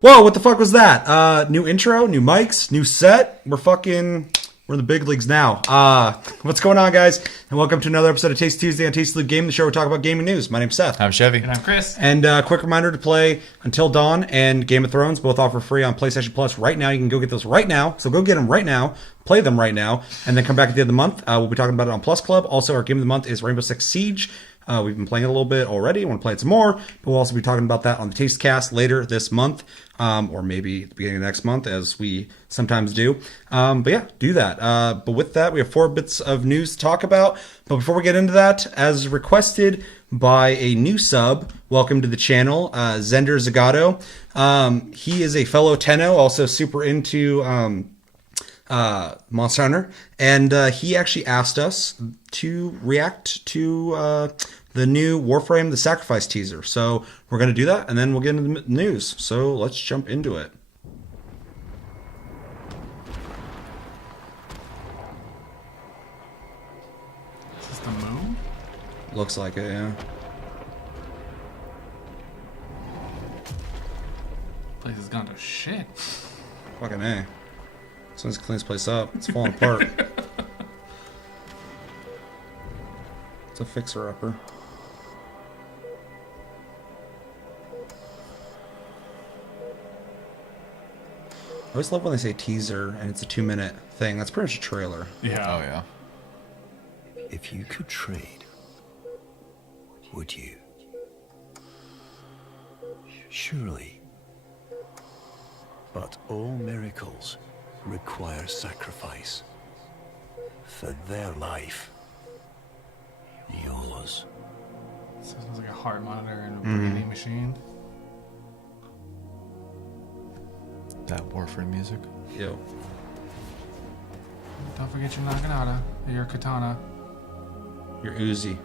Whoa, what the fuck was that? New intro, new mics, new set. We're in the big leagues now. What's going on, guys? And welcome to another episode of Taste Tuesday on Taste League Game, the show where we talk about gaming news. My name's Seth. I'm Chevy. And I'm Chris. And quick reminder to play Until Dawn and Game of Thrones, both offer free on PlayStation Plus right now. You can go get those right now. So go get them right now, play them right now, and then come back at the end of the month. We'll be talking about it on Plus Club. Also, our game of the month is Rainbow Six Siege. We've been playing it a little bit already. I want to play it some more, but we'll also be talking about that on the Taste Cast later this month, or maybe the beginning of next month, as we sometimes do. But yeah, do that. But with that, we have 4 bits of news to talk about. But before we get into that, as requested by a new sub, welcome to the channel, Zender Zagato. He is a fellow Tenno, also super into Monster Hunter, and he actually asked us to react to the new Warframe, the Sacrifice teaser. So we're going to do that, and then we'll get into the news. So let's jump into it. Is this the moon? Looks like it, yeah. Place has gone to shit. Fucking A. As soon as I clean this place up, it's falling apart. It's a fixer-upper. I always love when they say teaser and it's a 2-minute thing. That's pretty much a trailer. Yeah. Oh, yeah. If you could trade, would you? Surely. But all miracles require sacrifice. For their life. Yours. Sounds like a heart monitor and a breathing machine. That Warframe music. Yo. Don't forget your naginata, your katana. Your Uzi.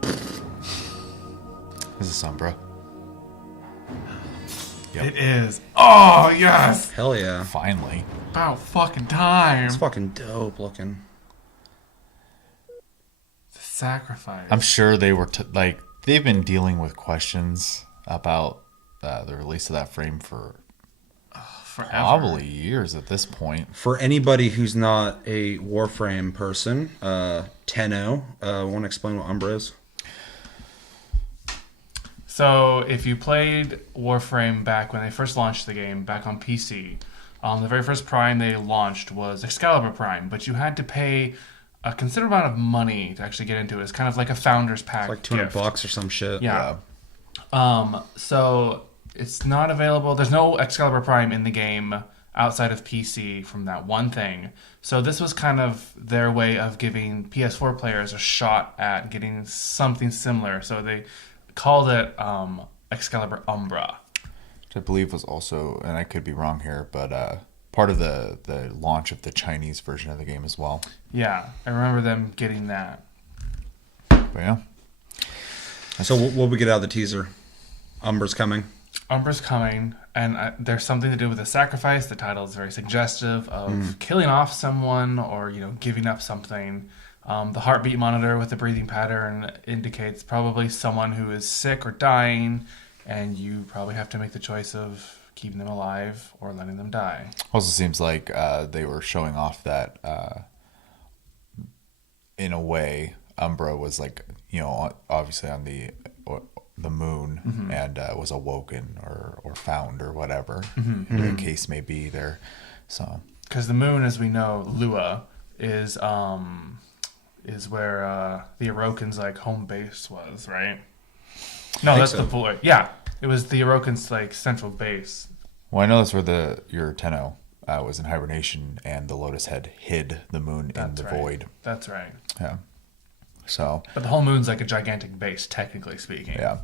This is Sombra. Yep. It is. Oh, yes! Hell yeah. Finally. About fucking time. It's fucking dope looking. The sacrifice. I'm sure they were, they've been dealing with questions about the release of that frame for Forever. probably years at this point. For anybody who's not a Warframe person, Tenno, want to explain what Umbra is? So, if you played Warframe back when they first launched the game, back on PC, the very first Prime they launched was Excalibur Prime, but you had to pay a considerable amount of money to actually get into it. It's kind of like a founder's pack. It's like $200 gift. or some shit. Yeah. So it's not available. There's no Excalibur Prime in the game outside of PC from that one thing. So this was kind of their way of giving PS4 players a shot at getting something similar. So they called it Excalibur Umbra. Which I believe was also, and I could be wrong here, but part of the launch of the Chinese version of the game as well. Yeah, I remember them getting that. But yeah. So what we get out of the teaser? Umbra's coming. Umbra's coming, and there's something to do with the sacrifice. The title is very suggestive of killing off someone or, giving up something. The heartbeat monitor with the breathing pattern indicates probably someone who is sick or dying, and you probably have to make the choice of keeping them alive or letting them die. Also seems like they were showing off that, in a way, Umbra was obviously on the moon and was awoken or found or whatever the case may be there. So because the moon, as we know, Lua, is where the Orokin's home base was, right? No, that's so. the void. Yeah, it was the Orokin's central base. well, I know that's where your Tenno was in hibernation, and the Lotus Head hid the moon in the void. That's right. Yeah. So. But the whole moon's like a gigantic base, technically speaking. Yeah.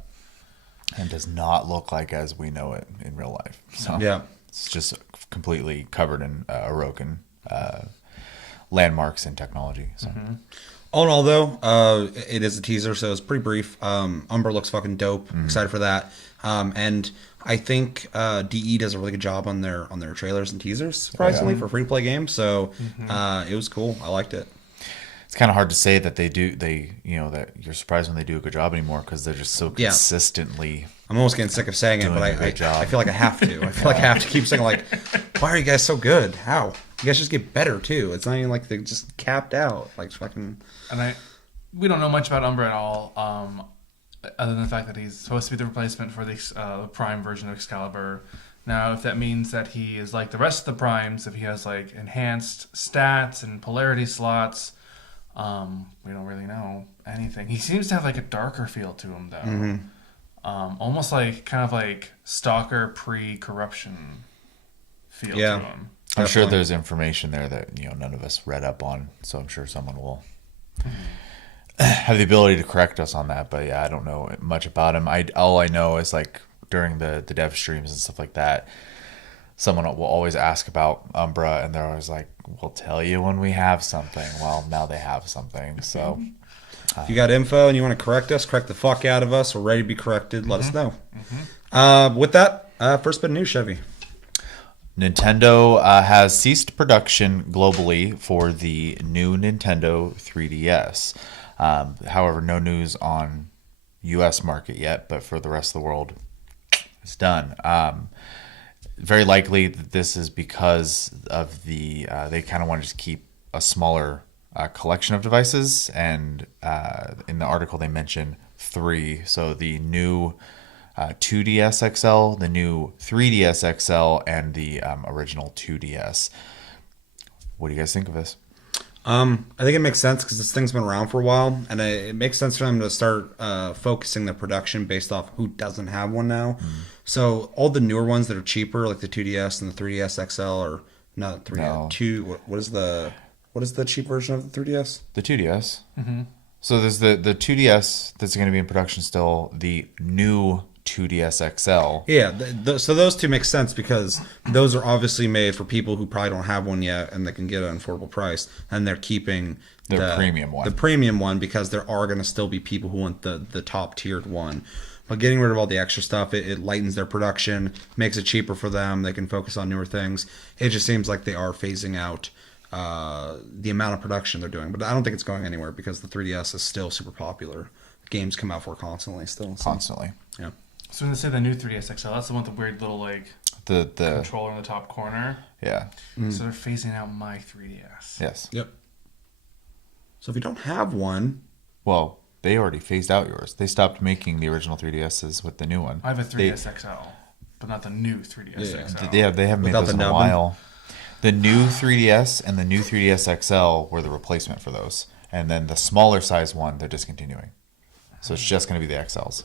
And does not look like as we know it in real life. So Yeah. it's just completely covered in Orokin landmarks and technology. So. All in all, though, it is a teaser, so it's pretty brief. Umbra looks fucking dope. Excited for that. And I think DE does a really good job on their trailers and teasers, surprisingly, for a free-to-play game. So it was cool. I liked it. it's kind of hard to say that that you're surprised when they do a good job anymore because they're just so consistently. I'm almost getting sick of saying it, but I feel like I have to. I feel like I have to keep saying, like, why are you guys so good? How? You guys just get better, too. It's not even like they're just capped out. Like, fucking... And we don't know much about Umbra at all, other than the fact that he's supposed to be the replacement for the Prime version of Excalibur. Now, if that means that he is like the rest of the Primes, if he has, like, enhanced stats and polarity slots, we don't really know anything. He seems to have, like, a darker feel to him, though. Mm-hmm. Almost like kind of like Stalker pre-corruption feel to him. I'm sure there's information there that none of us read up on, so I'm sure someone will have the ability to correct us on that. But yeah, I don't know much about him. All I know is like during the dev streams and stuff like that, someone will always ask about Umbra, and they're always like, "We'll tell you when we have something." Well, now they have something, so. If you got info and you want to correct us, correct the fuck out of us. We're ready to be corrected. Let us know. With that, first bit of news, Chevy. Nintendo has ceased production globally for the new Nintendo 3DS. However, no news on U.S. market yet, but for the rest of the world, it's done. Very likely that this is because of they kind of want to just keep a smaller collection of devices, and in the article they mention 3. So the new 2DS XL, the new 3DS XL, and the original 2DS. What do you guys think of this? I think it makes sense because this thing's been around for a while, and it makes sense for them to start focusing their production based off who doesn't have one now. So all the newer ones that are cheaper, like the 2DS and the 3DS XL, or not 3DS, what is the cheap version of the 3DS? The 2DS. Mm-hmm. So there's the 2DS that's going to be in production still, the new 2DS XL. Yeah, so those two make sense because those are obviously made for people who probably don't have one yet and they can get it at an affordable price, and they're keeping the premium one. The premium one because there are going to still be people who want the top tiered one. But getting rid of all the extra stuff, it lightens their production, makes it cheaper for them. They can focus on newer things. It just seems like they are phasing out the amount of production they're doing, but I don't think it's going anywhere because the 3DS is still super popular. Games come out for it constantly still. So. Constantly. Yeah. So when they say the new 3DS XL, that's the one with the weird little like the controller in the top corner. Yeah. So they're phasing out my 3DS. Yes. Yep. So if you don't have one, well, they already phased out yours. They stopped making the original 3DSs with the new one. I have a 3DS XL, but not the new 3DS XL. Yeah, they haven't made those in a while. The new 3DS and the new 3DS XL were the replacement for those. And then the smaller size one, they're discontinuing. So it's just going to be the XLs.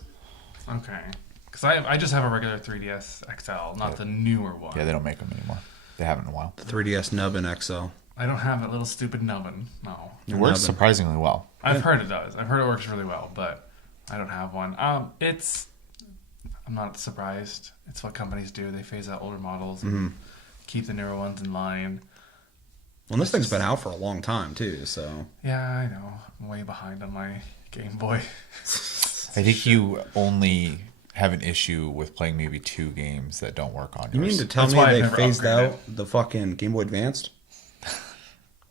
Okay. Because I just have a regular 3DS XL, not the newer one. Yeah, they don't make them anymore. They haven't in a while. the 3DS Nubbin XL. I don't have that little stupid nubbin. No. It works surprisingly well. I've heard it does. I've heard it works really well, but I don't have one. I'm not surprised. It's what companies do. They phase out older models and keep the newer ones in line. Well, this thing's been out for a long time, too, so... Yeah, I know. I'm way behind on my Game Boy. I think you only have an issue with playing maybe 2 games that don't work on yours. You mean to tell me they phased out the fucking Game Boy Advanced?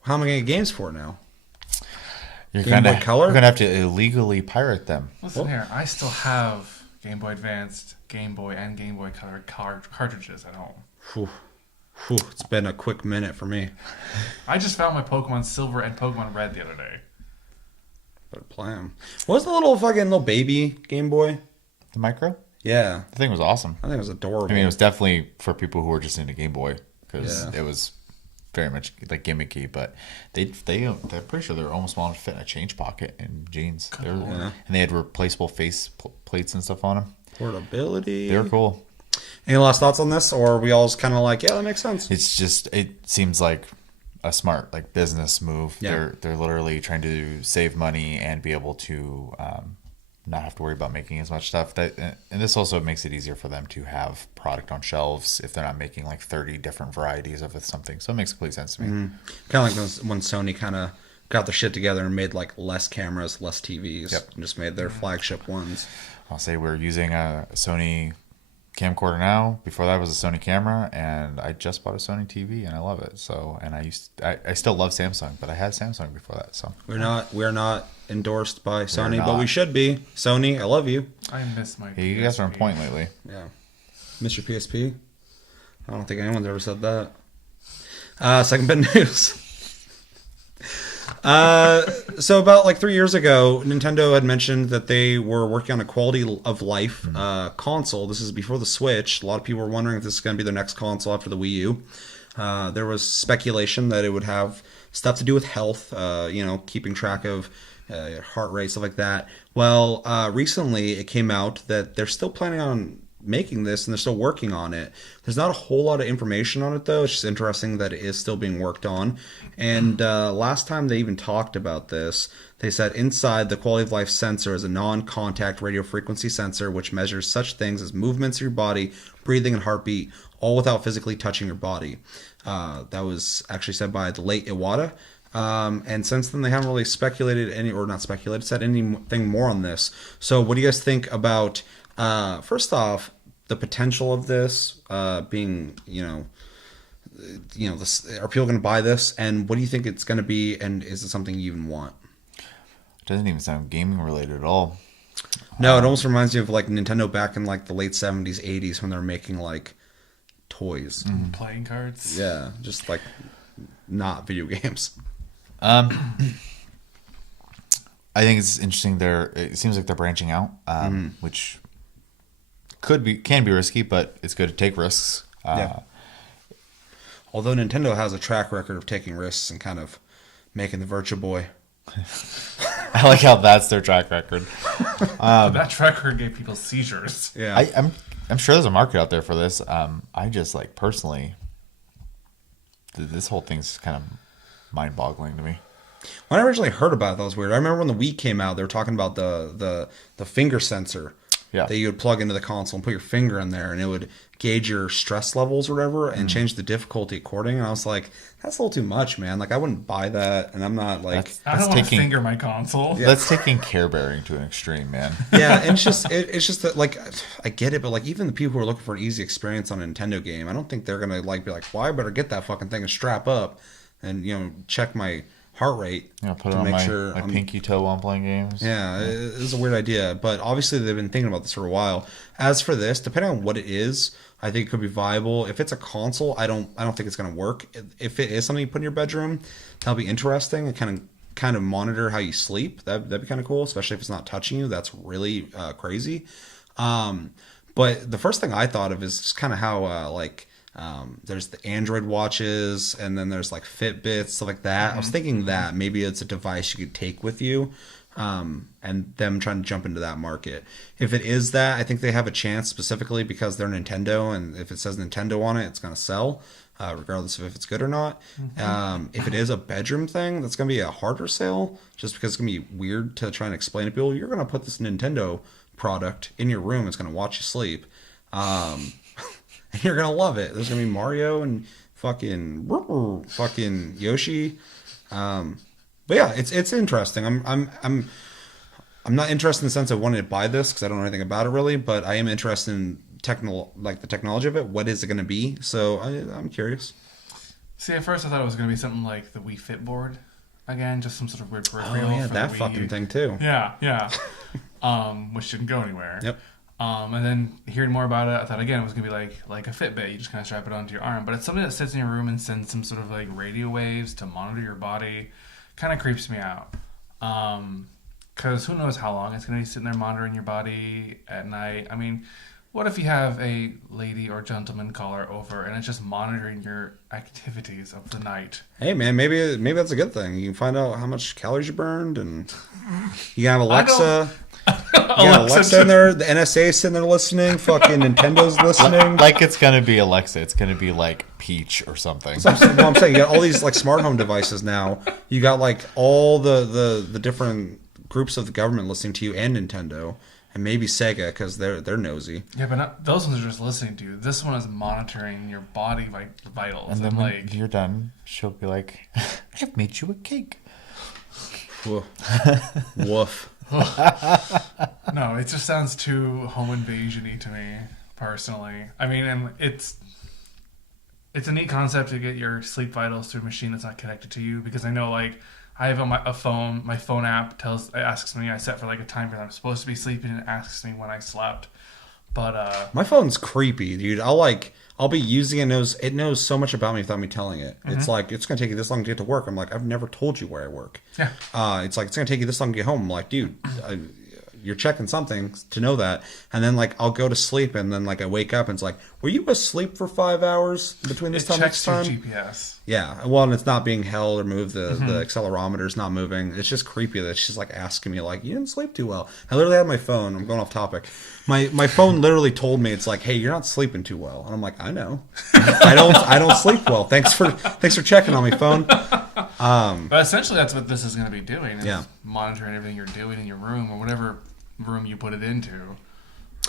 How am I going to get games for it now? You're Game Boy Color? You're going to have to illegally pirate them. Listen here. I still have Game Boy Advanced, Game Boy, and Game Boy Color cartridges at home. Whew. It's been a quick minute for me. I just found my Pokemon Silver and Pokemon Red the other day. Better play them. What was the little baby Game Boy? The micro? Yeah. The thing was awesome. I think it was adorable. I mean, it was definitely for people who were just into Game Boy because Yeah. it was very much like gimmicky, but they're pretty sure they were almost small enough to fit in a change pocket in jeans. And they had replaceable face plates and stuff on them. Portability. They were cool. Any last thoughts on this, or are we all just kind of like, yeah, that makes sense? It seems like a smart business move. Yeah. They're literally trying to save money and be able to not have to worry about making as much stuff. And this also makes it easier for them to have product on shelves if they're not making like 30 different varieties of something. So it makes complete sense to me. Kind of like when Sony kind of got their shit together and made like less cameras, less TVs, and just made their flagship ones. I'll say we're using a Sony camcorder now. Before that was a Sony camera, and I just bought a Sony TV, and I love it. So, and I still love Samsung, but I had Samsung before that. So We're not endorsed by Sony, but not. we should be. Sony, I love you. I miss my. you guys are on PSP. point lately. Yeah. Mr. PSP. I don't think anyone's ever said that. Second bit of news. So about like 3 years ago, Nintendo had mentioned that they were working on a quality of life console. This is before the Switch. A lot of people were wondering if this is going to be their next console after the Wii U. There was speculation that it would have stuff to do with health, keeping track of heart rate, stuff like that. Well, recently it came out that they're still planning on making this and they're still working on it. There's not a whole lot of information on it though. It's just interesting that it is still being worked on. And last time they even talked about this, they said inside the quality of life sensor is a non-contact radio frequency sensor which measures such things as movements of your body, breathing, and heartbeat, all without physically touching your body. That was actually said by the late Iwata. And since then they haven't really said anything more on this. So what do you guys think about first off, the potential of this being, this, are people going to buy this? And what do you think it's going to be? And is it something you even want? It doesn't even sound gaming related at all. No, it almost reminds me of like Nintendo back in like the late 70s, 80s when they were making like toys. Playing cards. Yeah, just like not video games. I think it's interesting. It seems like they're branching out, which can be risky, but it's good to take risks. Yeah. Although Nintendo has a track record of taking risks and kind of making the Virtual Boy. I like how that's their track record. That track record gave people seizures. Yeah, I'm sure there's a market out there for this. I just like personally, this whole thing's kind of mind-boggling to me. When I originally heard about it, that was weird. I remember when the Wii came out, they were talking about the finger sensor that you would plug into the console and put your finger in there, and it would gauge your stress levels or whatever and change the difficulty according. And I was like, that's a little too much, man. Like, I wouldn't buy that, and I'm not like... I don't want to finger my console. Yeah. That's taking Care Bearing to an extreme, man. Yeah, and it's just that, like, I get it, but like even the people who are looking for an easy experience on a Nintendo game, I don't think they're gonna like be like, well, I better get that fucking thing and strap up and check my heart rate Put it on my pinky toe while I'm playing games. Yeah, it's a weird idea, but obviously they've been thinking about this for a while. As for this, depending on what it is, I think it could be viable. If it's a console, I don't think it's going to work. If it is something you put in your bedroom, that'll be interesting and kind of monitor how you sleep. That'd be kind of cool, especially if it's not touching you. That's really crazy. But the first thing I thought of is just kind of how there's the Android watches, and then there's like Fitbits, stuff like that. I was thinking that maybe it's a device you could take with you, and them trying to jump into that market. If it is that, I think they have a chance specifically because they're Nintendo, and if it says Nintendo on it, it's going to sell, regardless of if it's good or not. If it is a bedroom thing, that's going to be a harder sale, just because it's going to be weird to try and explain to people, you're going to put this Nintendo product in your room, it's going to watch you sleep. You're gonna love it. There's gonna be Mario and fucking Yoshi. But yeah, it's interesting. I'm not interested in the sense of wanting to buy this because I don't know anything about it really, but I am interested in the technology of it. What is it gonna be? So I'm curious. See, at first I thought it was gonna be something like the Wii Fit board. Again, just some sort of weird peripheral. Oh yeah, for that the Wii. fucking thing too. Yeah. Which didn't go anywhere. Yep. And then hearing more about it, I thought again it was gonna be like a Fitbit. You just kind of strap it onto your arm, but it's something that sits in your room and sends some sort of like radio waves to monitor your body. Kind of creeps me out. Because who knows how long it's gonna be sitting there monitoring your body at night. I mean, what if you have a lady or gentleman caller over and it's just monitoring your activities of the night? Hey man, maybe that's a good thing. You can find out how much calories you burned, and you can have Alexa. Yeah, Alexa in there, the NSA sitting there listening, fucking Nintendo's listening. Like it's gonna be Alexa, it's gonna be like Peach or something. So I'm saying you got all these like smart home devices now. You got like all the different groups of the government listening to you and Nintendo, and maybe Sega because they're nosy. Yeah, but those ones are just listening to you. This one is monitoring your body vitals. And then when you're done, she'll be like, "I've made you a cake." Woof. No, it just sounds too home invasion-y to me. personally. I mean, and it's a neat concept to get your sleep vitals through a machine that's not connected to you, because I know, like, I have my phone app asks me, I set for like a time that I'm supposed to be sleeping, and it asks me when I slept. But my phone's creepy, dude. I'll be using it. It knows so much about me without me telling it. It's like, it's gonna take you this long to get to work. I'm like, I've never told you where I work. Yeah. It's like, it's gonna take you this long to get home. I'm like, dude, you're checking something to know that. And then, like, I'll go to sleep, and then, like, I wake up and it's like, were you asleep for 5 hours between this time and checks this your time? GPS. Yeah, well, and it's not being held or moved. The accelerometer's not moving. It's just creepy that she's like asking me, like, you didn't sleep too well. I literally had my phone. I'm going off topic. My phone literally told me, it's like, hey, you're not sleeping too well. And I'm like, I know. I don't sleep well. Thanks for checking on me, phone. But essentially, that's what this is going to be doing. Is Yeah. monitoring everything you're doing in your room, or whatever room you put it into.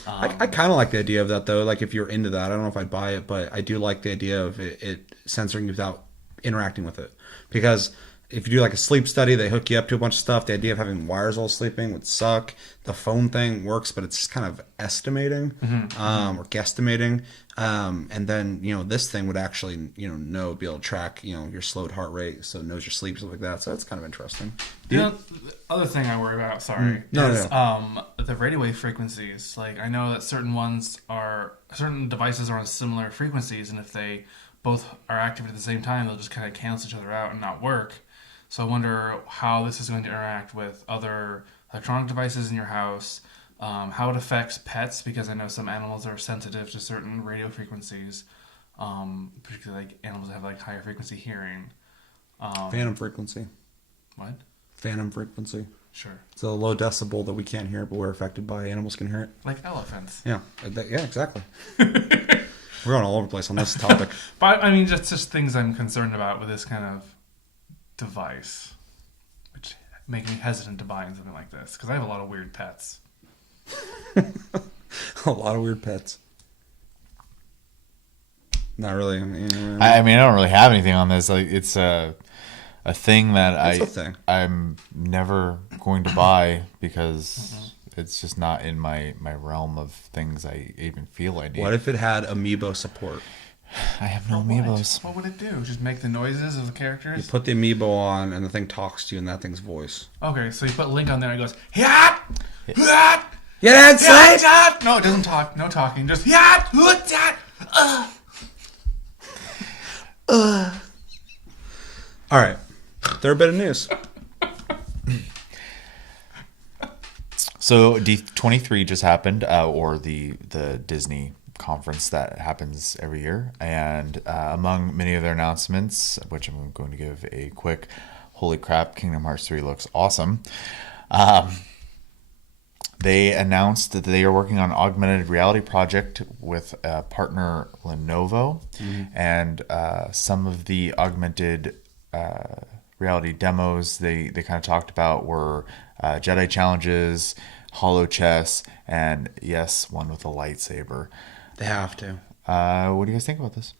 I kind of like the idea of that, though. Like, if you're into that, I don't know if I'd buy it, but I do like the idea of it censoring you without interacting with it. Because if you do like a sleep study, they hook you up to a bunch of stuff. The idea of having wires all sleeping would suck. The phone thing works, but it's just kind of estimating or guesstimating. And then, this thing would actually, be able to track, your slowed heart rate, so it knows your sleep, stuff like that. So that's kind of interesting. The other thing I worry about, sorry, is the radio wave frequencies. Like, I know that certain devices are on similar frequencies, and if they both are active at the same time, they'll just kind of cancel each other out and not work. So I wonder how this is going to interact with other electronic devices in your house, how it affects pets, because I know some animals are sensitive to certain radio frequencies, particularly like animals that have like higher frequency hearing. Phantom frequency. What? Phantom frequency. Sure. It's a low decibel that we can't hear, but we're affected by. Animals can hear it. Like elephants. Yeah. Yeah, exactly. We're going all over the place on this topic. But I mean, just things I'm concerned about with this kind of device, which make me hesitant to buy something like this, because I have a lot of weird pets. A lot of weird pets. Not really. I mean, I don't really have anything on this. Like, it's a thing that I'm never going to buy, because it's just not in my realm of things I even feel I need. What if it had amiibo support? I have no amiibos. What would it do? Just make the noises of the characters? You put the amiibo on, and the thing talks to you in that thing's voice. Okay, so you put Link on there, and it goes, "Yat! Yat! You didn't sleep? Yat!" No, it doesn't talk. No talking. Just, "Yat! Yat! All right. Third bit of news. So D23 just happened, or the Disney conference that happens every year, and among many of their announcements, which I'm going to give a quick, holy crap, Kingdom Hearts 3 looks awesome. They announced that they are working on an augmented reality project with partner Lenovo, and some of the augmented reality demos they kind of talked about were Jedi challenges, holo chess, and yes, one with a lightsaber. They have to. What do you guys think about this?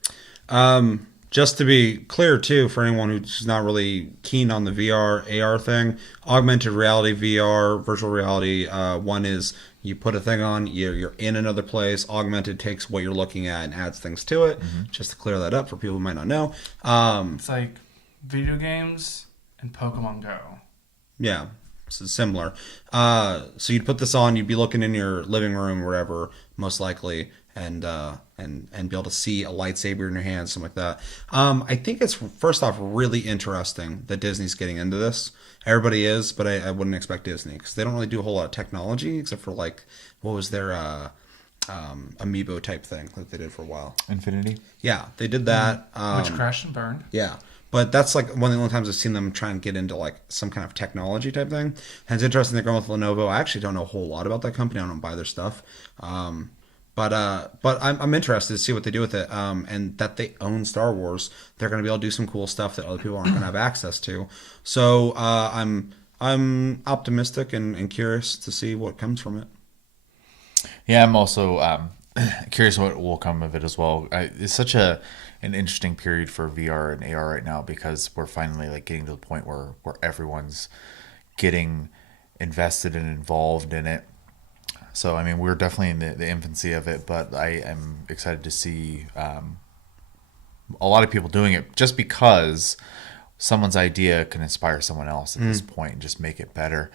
Just to be clear, too, for anyone who's not really keen on the VR, AR thing, augmented reality, VR, virtual reality, one is you put a thing on, you're in another place. Augmented takes what you're looking at and adds things to it. Just to clear that up for people who might not know. It's like video games and Pokemon Go. Yeah, it's similar. So you'd put this on, you'd be looking in your living room or wherever, most likely, and be able to see a lightsaber in your hand, something like that. I think it's, first off, really interesting that Disney's getting into this. Everybody is, but I wouldn't expect Disney, because they don't really do a whole lot of technology, except for, like, what was their amiibo type thing that they did for a while? Infinity? Yeah, they did that. Which crashed and burned. Yeah. But that's like one of the only times I've seen them try and get into like some kind of technology type thing. And it's interesting they're going with Lenovo. I actually don't know a whole lot about that company. I don't buy their stuff. But I'm interested to see what they do with it. And that they own Star Wars. They're going to be able to do some cool stuff that other people aren't going to have access to. So I'm optimistic and curious to see what comes from it. Yeah, I'm also curious what will come of it as well. It's such an interesting period for VR and AR right now, because we're finally like getting to the point where everyone's getting invested and involved in it. So I mean, we're definitely in the infancy of it, but I am excited to see a lot of people doing it just because someone's idea can inspire someone else at this point and just make it better.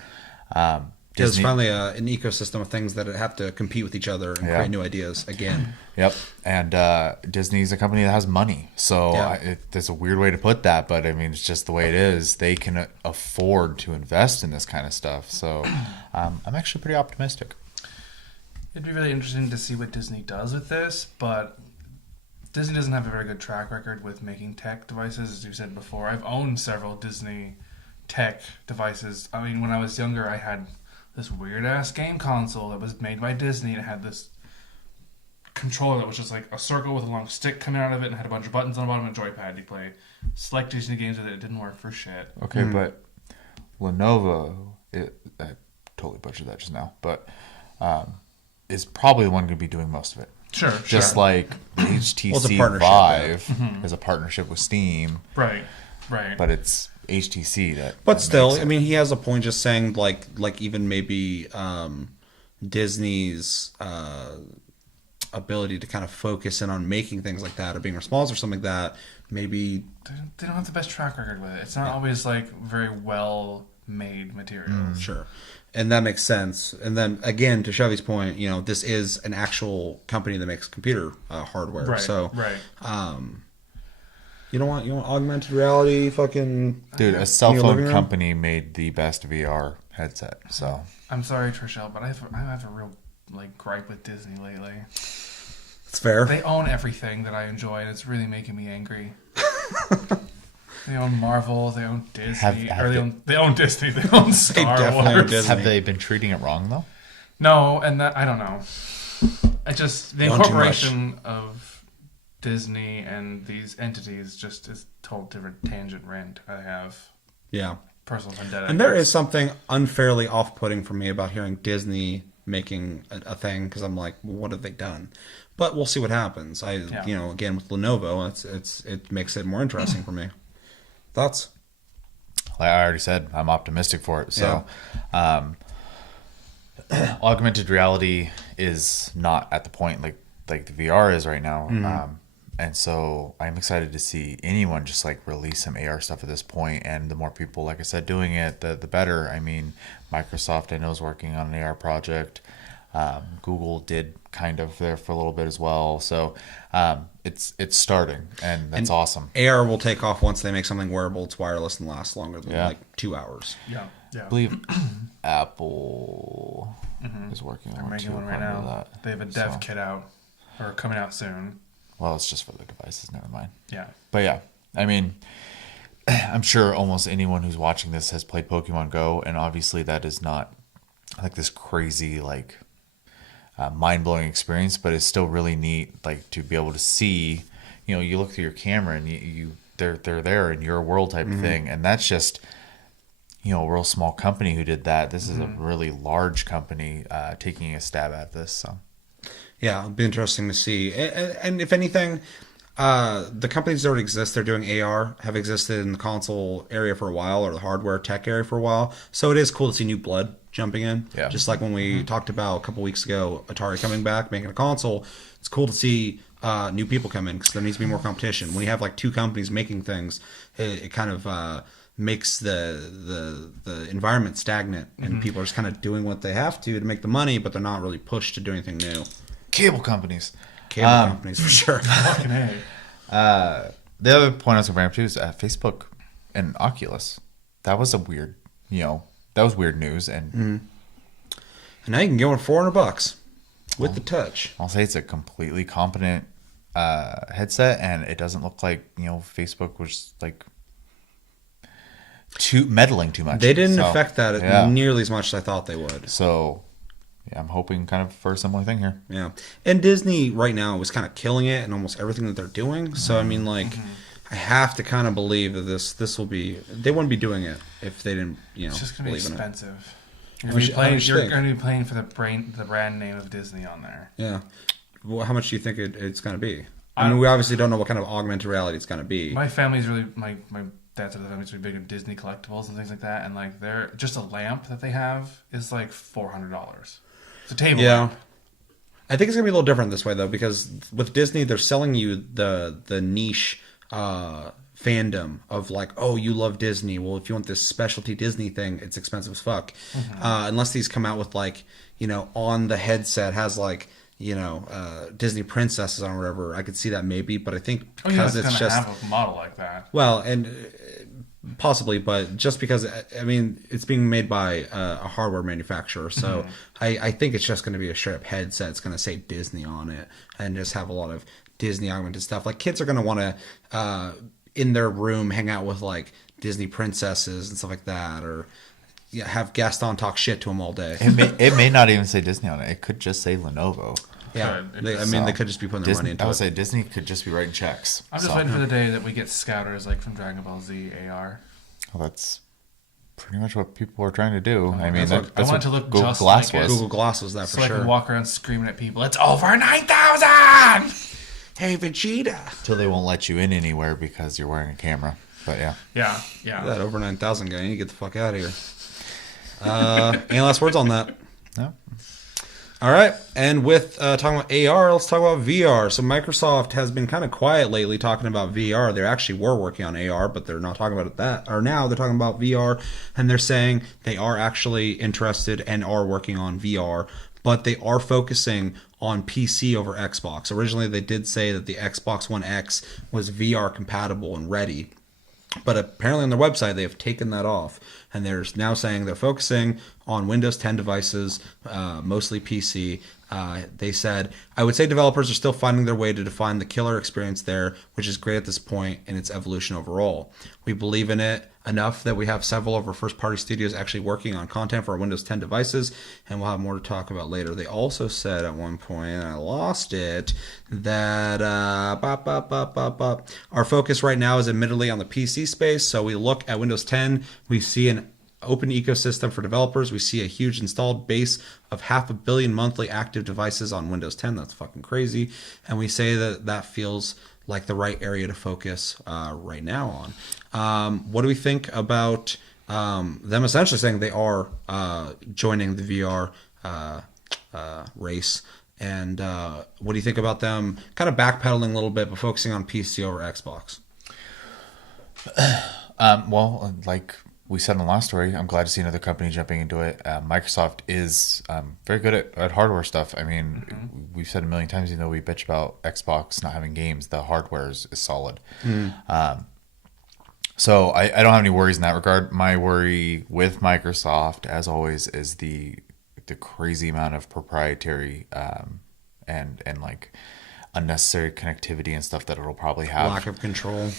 There's finally an ecosystem of things that have to compete with each other and create new ideas again. Yep. And Disney's a company that has money. So there's a weird way to put that, but I mean, it's just the way it is. They can afford to invest in this kind of stuff. So I'm actually pretty optimistic. It'd be really interesting to see what Disney does with this, but Disney doesn't have a very good track record with making tech devices, as you said before. I've owned several Disney tech devices. I mean, when I was younger, I had this weird-ass game console that was made by Disney. It had this controller that was just like a circle with a long stick coming out of it and had a bunch of buttons on the bottom and a joypad. You play select Disney games with it. It didn't work for shit. Okay, but Lenovo, I totally butchered that just now, but is probably the one going to be doing most of it. Sure. Just like the HTC Vive is a partnership with Steam. Right. But it's HTC that. But still, I mean, he has a point just saying like even maybe Disney's ability to kind of focus in on making things like that or being responsive or something like that. Maybe they don't have the best track record with it. It's not always like very well made materials. Sure. And that makes sense. And then again, to Chevy's point, this is an actual company that makes computer hardware. Right. So, right. You don't want augmented reality, fucking dude. A cell phone company made the best VR headset. So I'm sorry, Trishelle, but I have a real gripe with Disney lately. It's fair. They own everything that I enjoy, and it's really making me angry. They own Marvel. They own Disney. They own Disney. They own Star Wars. Have they been treating it wrong though? No, and that I don't know. I just the incorporation of Disney and these entities just is a total different tangent rant. I have personal vendetta. And there is something unfairly off-putting for me about hearing Disney making a thing because I'm like, well, what have they done? But we'll see what happens. Again with Lenovo, it makes it more interesting for me. Thoughts? Like I already said, I'm optimistic for it. So, augmented reality is not at the point like the VR is right now. And so I'm excited to see anyone just release some AR stuff at this point. And the more people, like I said, doing it, the better. I mean, Microsoft I know is working on an AR project. Google did kind of there for a little bit as well. So it's starting, and that's awesome. AR will take off once they make something wearable. It's wireless and lasts longer than 2 hours. Yeah. I believe Apple is working on making one right now. They have a dev kit out, or coming out soon. Well, it's just for the devices. Never mind. Yeah. But yeah, I mean, I'm sure almost anyone who's watching this has played Pokemon Go, and obviously that is not this crazy mind-blowing experience, but it's still really neat to be able to see, you look through your camera and they're there in your world type of thing, and that's just a real small company who did that. This is a really large company taking a stab at this. So yeah, it'll be interesting to see. And if anything, the companies that already exist, they're doing AR, have existed in the console area for a while, or the hardware tech area for a while. So it is cool to see new blood jumping in. Yeah. Just like when we talked about a couple weeks ago, Atari coming back, making a console. It's cool to see new people come in because there needs to be more competition. When you have 2 companies making things, it kind of makes the environment stagnant, and people are just kind of doing what they have to make the money, but they're not really pushed to do anything new. Cable companies for sure. Fucking A. The other point I was going to bring up too is Facebook and Oculus. That was a weird, that was weird news, and now you can get one for $400 with the touch. I'll say it's a completely competent headset, and it doesn't look like Facebook was meddling too much. They didn't affect that nearly as much as I thought they would. So yeah, I'm hoping kind of for a similar thing here. Yeah, and Disney right now is kind of killing it in almost everything that they're doing. So I mean, I have to kind of believe that this will be. They wouldn't be doing it if they didn't. It's just going to be expensive. You're going to be playing for the brand name of Disney on there. Yeah. Well, how much do you think it's going to be? I mean, we obviously don't know what kind of augmented reality it's going to be. My family's really my dad's side of the family's really big in Disney collectibles and things like that, and they're just a lamp that they have is $400. It's a table Yeah. lamp. I think it's gonna be a little different this way though, because with Disney, they're selling you the niche fandom of like, oh, you love Disney. Well, if you want this specialty Disney thing, it's expensive as fuck. Unless these come out with like, on the headset has like, Disney princesses on or whatever, I could see that maybe. But I think because it's just have a model like that. well, and possibly, but just because it's being made by a hardware manufacturer, so I think it's just going to be a straight up headset. It's going to say Disney on it and just have a lot of Disney augmented stuff. Like kids are going to want to in their room hang out with like Disney princesses and stuff like that, or have Gaston talk shit to them all day. It may not even say Disney on it. It could just say Lenovo. Yeah, they could just be putting their money into I would it. say Disney could just be writing checks. I'm just waiting for the day that we get scouters like from Dragon Ball Z AR. Well, that's pretty much what people are trying to do. I mean, I want it to look Google just Glass like it. was. Google Glass was that So for I sure. can walk around screaming at people, it's over 9,000! Hey, Vegeta. Till they won't let you in anywhere because you're wearing a camera. But yeah. Yeah. That over 9,000 guy, you need to get the fuck out of here. Any last words on that? No. All right, and with talking about AR, let's talk about VR. So Microsoft has been kind of quiet lately talking about VR. They actually were working on AR, but they're not talking about it or now they're talking about VR, and they're saying they are actually interested and are working on VR, but they are focusing on PC over Xbox. Originally, they did say that the Xbox One X was VR compatible and ready, but apparently on their website, they have taken that off. And they're now saying they're focusing on Windows 10 devices, mostly PC. They said, I would say developers are still finding their way to define the killer experience there, which is great at this point in its evolution overall. We believe in it enough that we have several of our first-party studios actually working on content for our Windows 10 devices, and we'll have more to talk about later. They also said at one point, and I lost it, that our focus right now is admittedly on the PC space. So we look at Windows 10, we see an open ecosystem for developers. We see a huge installed base of 500 million monthly active devices on Windows 10. That's fucking crazy. And we say that feels like the right area to focus right now on. What do we think about them essentially saying they are joining the VR race? And what do you think about them kind of backpedaling a little bit but focusing on PC over Xbox? Well, like we said in the last story, I'm glad to see another company jumping into it. Microsoft is very good at hardware stuff. I mean, we've said a million times, even though we bitch about Xbox not having games, the hardware is solid. So I don't have any worries in that regard. My worry with Microsoft, as always, is the crazy amount of proprietary and like unnecessary connectivity and stuff that it'll probably have. Lack of control.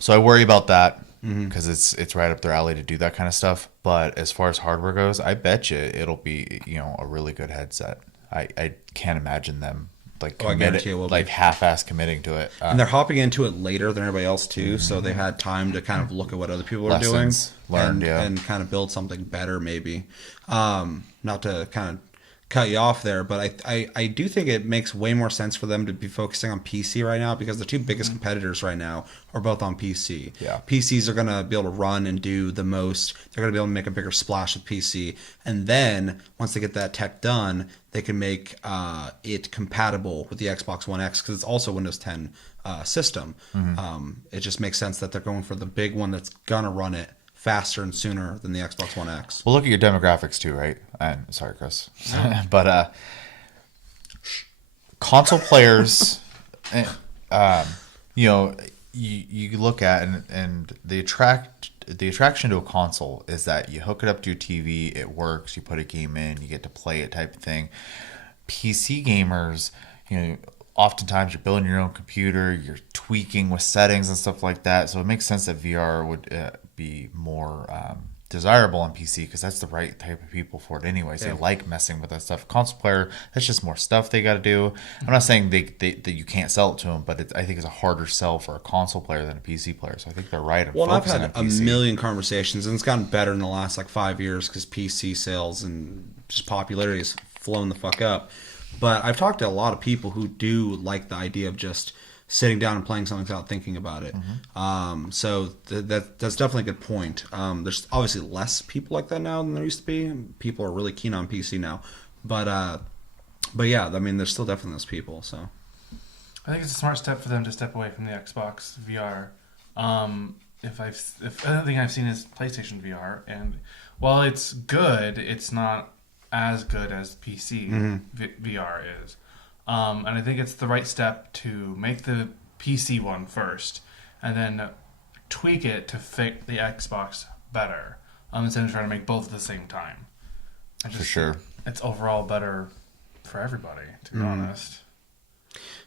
So I worry about that because it's right up their alley to do that kind of stuff. But as far as hardware goes, I bet you it'll be a really good headset. I can't imagine them like I guarantee it will be. half-ass committing to it. And they're hopping into it later than everybody else too, so they've had time to kind of look at what other people are doing Lessons learned, and kind of build something better maybe. Not to kind of cut you off there, but I do think it makes way more sense for them to be focusing on PC right now because the two biggest competitors right now are both on PC. Yeah. PCs are going to be able to run and do the most. They're going to be able to make a bigger splash with PC. And then once they get that tech done, they can make it compatible with the Xbox One X because it's also Windows 10 system. It just makes sense that they're going for the big one that's going to run it faster and sooner than the Xbox One X. Well, look at your demographics too, right? And sorry, Chris, but console players, you look at and the attraction to a console is that you hook it up to your TV, it works, you put a game in, you get to play it, type of thing. PC gamers, oftentimes you're building your own computer, you're tweaking with settings and stuff like that. So it makes sense that VR would be more desirable on PC because that's the right type of people for it anyways. They like messing with that stuff. Console player, that's just more stuff they got to do. I'm not saying that you can't sell it to them, but I think it's a harder sell for a console player than a PC player. So I think they're right. Well, I've had on a PC. million conversations, and it's gotten better in the last 5 years because PC sales and just popularity has flown the fuck up. But I've talked to a lot of people who do like the idea of just sitting down and playing something without thinking about it. So that's definitely a good point. There's obviously less people like that now than there used to be. People are really keen on PC now. But yeah, I mean, there's still definitely those people. So I think it's a smart step for them to step away from the Xbox VR. If other thing I've seen is PlayStation VR, and while it's good, it's not as good as PC VR is. And I think it's the right step to make the PC one first, and then tweak it to fit the Xbox better, instead of trying to make both at the same time. For sure. It's overall better for everybody, to be honest.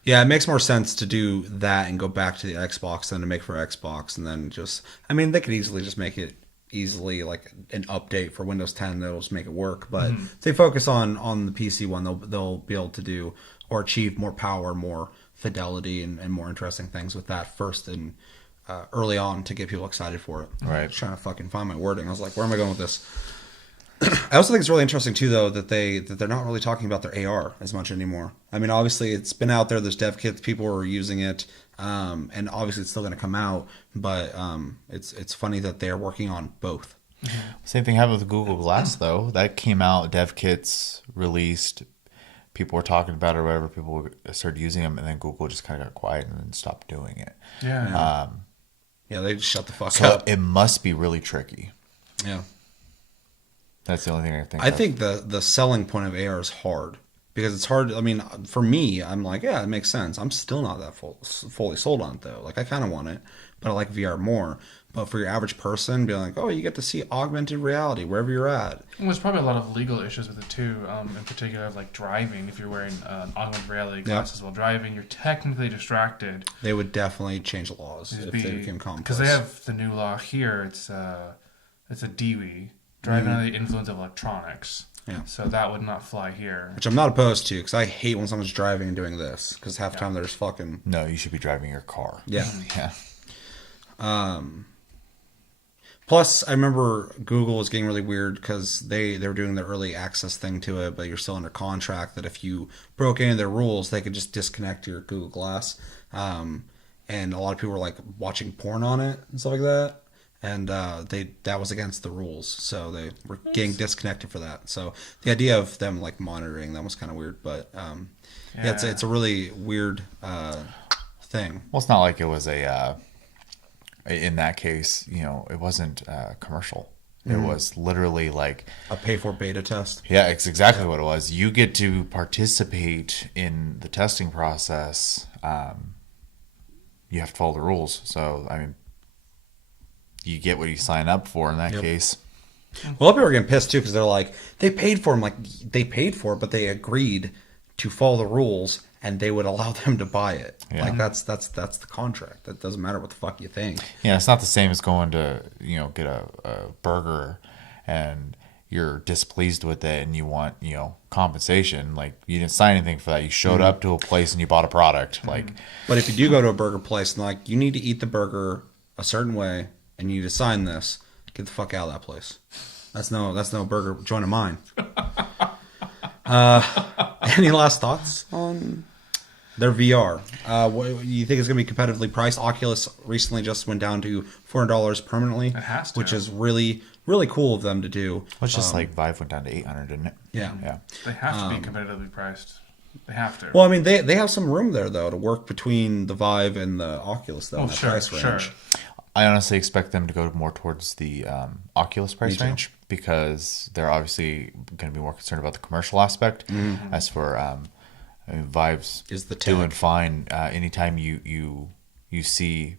yeah, it makes more sense to do that and go back to the Xbox than to make for Xbox, and then just, I mean, they could easily just make it easily like an update for Windows 10 that'll just make it work. But if they focus on the PC one, they'll be able to do or achieve more power, more fidelity, and more interesting things with that first and early on to get people excited for it. Right. I was trying to fucking find my wording. I was like, where am I going with this? I also think it's really interesting too, though, that they're not really talking about their AR as much anymore. I mean, obviously it's been out there. There's dev kits, people are using it, and obviously it's still going to come out. But it's funny that they're working on both. Same thing happened with Google Glass, though. That came out, dev kits released, people were talking about it or whatever. People started using them, and then Google just kind of got quiet and then stopped doing it. Yeah. Yeah, they just shut the fuck So up. it must be really tricky. Yeah. That's the only thing I think. I think the selling point of AR is hard because it's hard. I mean, for me, I'm like, yeah, it makes sense. I'm still not that fully sold on it though. Like, I kind of want it, but I like VR more. But for your average person, being like, oh, you get to see augmented reality wherever you're at. Well, there's probably a lot of legal issues with it too. In particular, like driving. If you're wearing augmented reality glasses while driving, you're technically distracted. They would definitely change the laws if they became commonplace. Because they have the new law here. It's a DWI, driving under the influence of electronics. Yeah. So that would not fly here. Which I'm not opposed to, because I hate when someone's driving and doing this. Because half the time they're just fucking... No, you should be driving your car. Yeah. Yeah. Plus, I remember Google was getting really weird because they were doing the early access thing to it, but you're still under contract that if you broke any of their rules, they could just disconnect your Google Glass. And a lot of people were like watching porn on it and stuff like that. And that was against the rules, so they were getting disconnected for that. So the idea of them like monitoring them was kind of weird, but yeah, it's a really weird thing. Well, it's not like it was in that case, it wasn't commercial. It was literally like A pay-for beta test. Yeah, it's exactly what it was. You get to participate in the testing process. You have to follow the rules. So, I mean, you get what you sign up for in that case. Well, people are getting pissed too because they're like, they paid for them. Like, they paid for it, but they agreed to follow the rules, and they would allow them to buy it. Yeah. Like, that's the contract. That doesn't matter what the fuck you think. Yeah, it's not the same as going to get a burger and you're displeased with it and you want compensation. Like, you didn't sign anything for that. You showed up to a place and you bought a product. Like, But if you do go to a burger place and like, you need to eat the burger a certain way and you need to sign this, get the fuck out of that place. That's no burger joint of mine. Any last thoughts on their VR? What you think is going to be competitively priced? Oculus recently just went down to $400 permanently. It has to. Which is really, really cool of them to do. it's just like Vive went down to 800, didn't it? Yeah. Yeah. They have to be competitively priced. They have to. Well, I mean, they have some room there though to work between the Vive and the Oculus though. Oh, in that sure, price range. sure. I honestly expect them to go more towards the Oculus Me price too. range because they're obviously going to be more concerned about the commercial aspect. As for Vive's Is the doing tech. fine. Anytime you see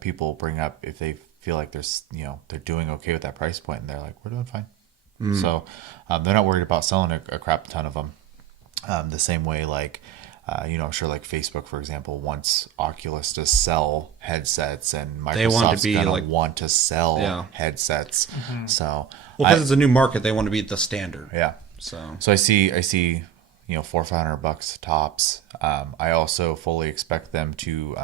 people bring up if they feel like there's they're doing okay with that price point and they're like, we're doing fine. So they're not worried about selling a crap ton of them. The same way like. I'm sure like Facebook, for example, wants Oculus to sell headsets and They want to Microsoft's be going like- to want to sell Yeah. headsets. So, Well, because it's a new market, they want to be the standard. yeah. So So I see, $400 or $500 tops. I also fully expect them to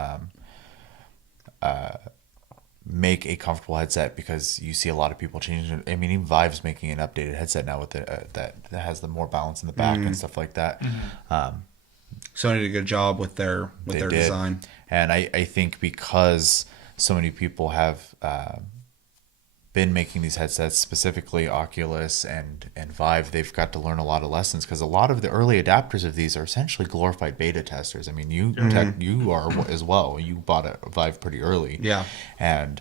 make a comfortable headset because you see a lot of people changing. I mean, even Vive's making an updated headset now with that has the more balance in the back and stuff like that. Sony did a good job with their They did. design. And I think because so many people have been making these headsets, specifically Oculus and Vive, they've got to learn a lot of lessons because a lot of the early adapters of these are essentially glorified beta testers. I mean, you are as well. You bought a Vive pretty early. Yeah. And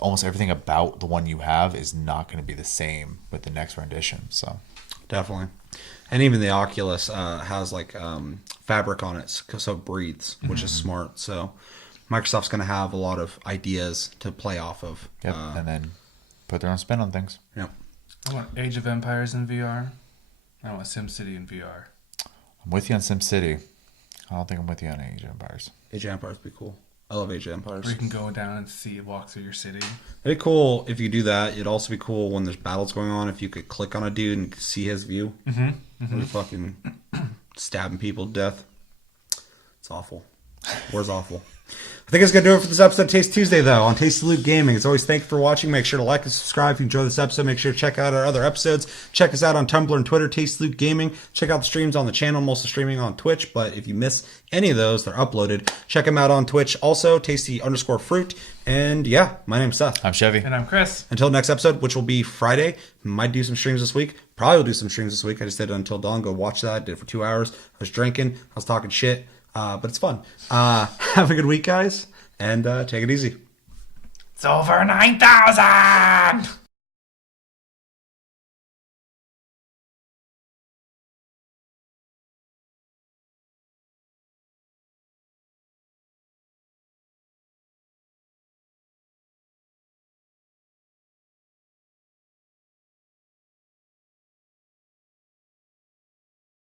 almost everything about the one you have is not going to be the same with the next rendition. So Definitely. And even the Oculus has like fabric on it, so it breathes, which is smart. So Microsoft's going to have a lot of ideas to play off of. yep. And then put their own spin on things. Yep. I want Age of Empires in VR. I want SimCity in VR. I'm with you on SimCity. I don't think I'm with you on Age of Empires. Age of Empires would be cool. I love Age of Empires. Where you can go down and walk through your city. It'd be cool if you do that. It'd also be cool when there's battles going on if you could click on a dude and see his view. Mm-hmm. Fucking stabbing people to death. It's awful. War's awful. I think it's going to do it for this episode of Taste Tuesday, though, on Tasty Loot Gaming. As always, thank you for watching. Make sure to like and subscribe if you enjoyed this episode. Make sure to check out our other episodes. Check us out on Tumblr and Twitter, Tasty Loot Gaming. Check out the streams on the channel. I'm also streaming on Twitch, but if you miss any of those, they're uploaded. Check them out on Twitch also, Tasty_Fruit. And yeah, my name's Seth. I'm Chevy. And I'm Chris. Until next episode, which will be Friday. Might do some streams this week. Probably will do some streams this week. I just did it Until Dawn. Go watch that. Did it for 2 hours. I was drinking. I was talking shit. But it's fun. Have a good week, guys. And take it easy. It's over 9,000!